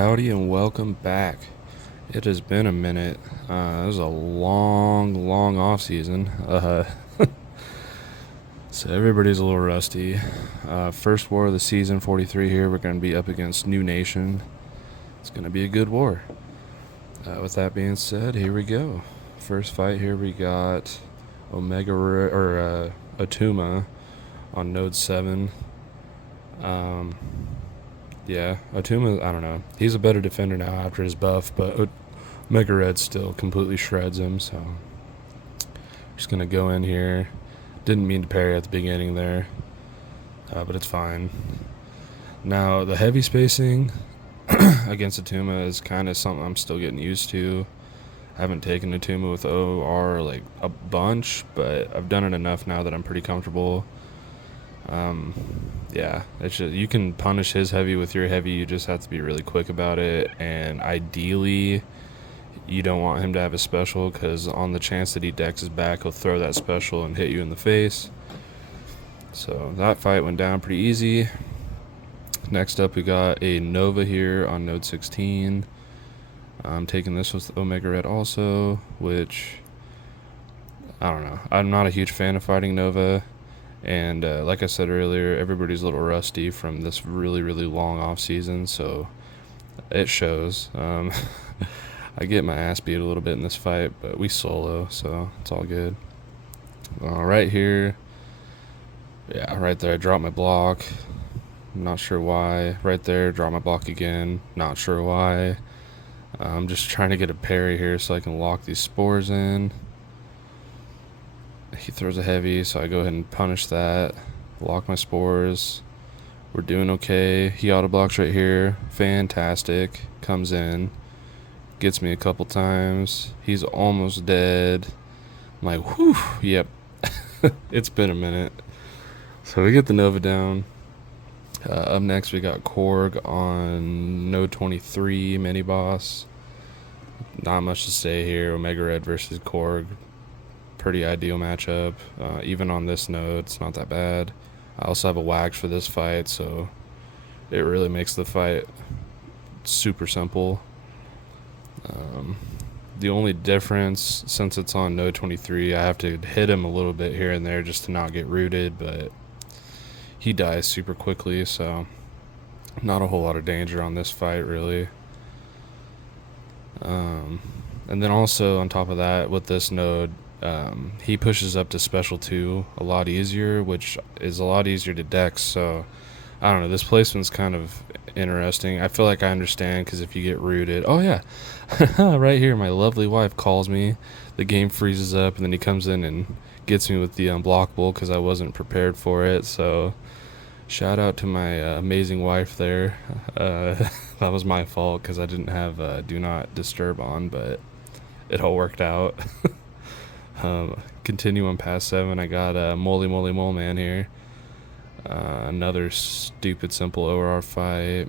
howdy, and welcome back. It has been a minute. It was a long off season. So everybody's a little rusty. First war of the season, 43 here. We're going to be up against NewN. It's going to be a good war. With that being said, here we go. First fight here, we got Atuma on Node 7. Yeah, Atuma, I don't know. He's a better defender now after his buff, but Mega Red still completely shreds him, so just going to go in here. Didn't mean to parry at the beginning there, but it's fine. Now, the heavy spacing against Atuma is kind of something I'm still getting used to. I haven't taken Atuma with OR like a bunch, but I've done it enough now that I'm pretty comfortable. Yeah, it's just, you can punish his heavy with your heavy. You just have to be really quick about it, and ideally you don't want him to have a special, because on the chance that he decks his back, he'll throw that special and hit you in the face. So that fight went down pretty easy. Next up, we got a Nova here on Node 16. I'm taking this with Omega Red also, which I don't know. I'm not a huge fan of fighting Nova. And like I said earlier, everybody's a little rusty from this really long off season, so it shows. I get my ass beat a little bit in this fight, but we solo, so it's all good. Right here, yeah, right there, I dropped my block. Not sure why. Right there, drop my block again. Not sure why. I'm just trying to get a parry here so I can lock these spores in. He throws a heavy, so I go ahead and punish that. Lock my spores. We're doing okay. He auto blocks right here. Fantastic. Comes in. Gets me a couple times. He's almost dead. I'm like, whew, yep. It's been a minute. So we get the Nova down. Up next, we got Korg on Node 23 mini boss. Not much to say here. Omega Red versus Korg. Pretty ideal matchup. Even on this node, it's not that bad. I also have a wax for this fight, so it really makes the fight super simple. The only difference, since it's on node 23, I have to hit him a little bit here and there just to not get rooted, but he dies super quickly, so not a whole lot of danger on this fight, really. And then also on top of that, with this node, he pushes up to special 2 a lot easier, which is a lot easier to dex, so I don't know, this placement's kind of interesting. I feel like I understand, because if you get rooted, oh yeah, right here my lovely wife calls me, the game freezes up, and then he comes in and gets me with the unblockable because I wasn't prepared for it. So shout out to my amazing wife there. That was my fault because I didn't have do not disturb on, but it all worked out. Continue on past 7. I got Moly Mole Man here. Another stupid simple OR fight.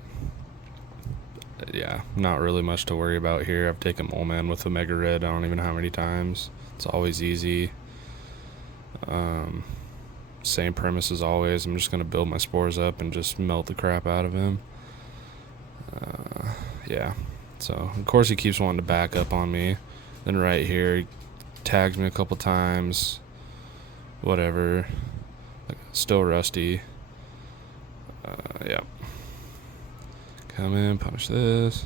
Yeah, not really much to worry about here. I've taken Mole Man with Omega Red I don't even know how many times. It's always easy. Same premise as always. I'm just going to build my spores up and just melt the crap out of him. Yeah, so of course he keeps wanting to back up on me. Then right here, he tags me a couple times. Whatever. Still rusty. Yeah. Come in, punish this.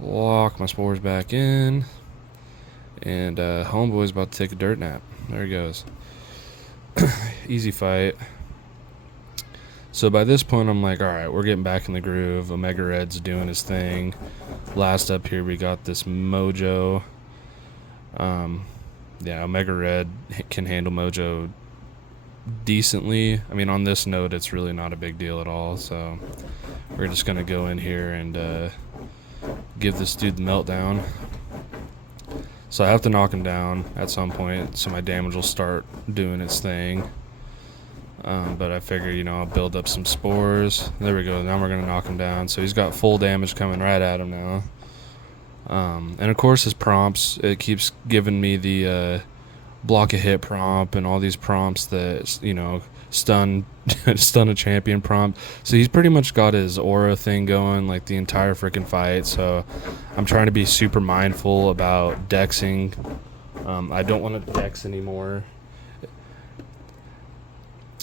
Lock my spores back in. And homeboy's about to take a dirt nap. There he goes. Easy fight. So by this point, I'm like, alright, we're getting back in the groove. Omega Red's doing his thing. Last up here, we got this Mojo. Yeah, Omega Red can handle Mojo decently. I mean, on this node, it's really not a big deal at all. So we're just going to go in here and give this dude the meltdown. So I have to knock him down at some point, so my damage will start doing its thing. But I figure, I'll build up some spores. There we go. Now we're going to knock him down. So he's got full damage coming right at him now. And of course his prompts, it keeps giving me the block a hit prompt and all these prompts that, you know, stun stun a champion prompt. So he's pretty much got his aura thing going like the entire freaking fight. So I'm trying to be super mindful about dexing. I don't want to dex anymore.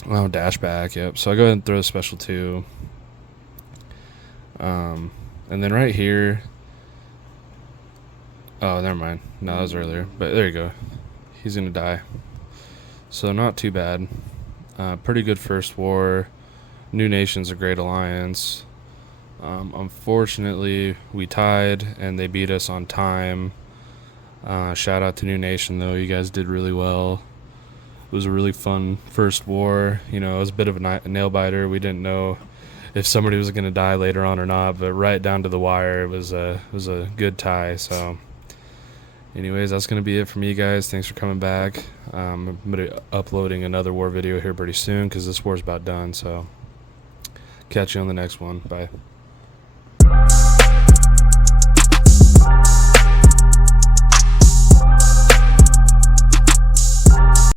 Oh, dash back, yep. So I go ahead and throw a special 2. And then right here, oh, never mind. No, that was earlier. But there you go. He's going to die. So not too bad. Pretty good first war. New Nation's a great alliance. Unfortunately, we tied, and they beat us on time. Shout out to New Nation, though. You guys did really well. It was a really fun first war. You know, it was a bit of a nail biter. We didn't know if somebody was going to die later on or not, but right down to the wire, it was a good tie. So anyways, that's going to be it from you guys. Thanks for coming back. I'm going to be uploading another war video here pretty soon because this war's about done. So catch you on the next one. Bye.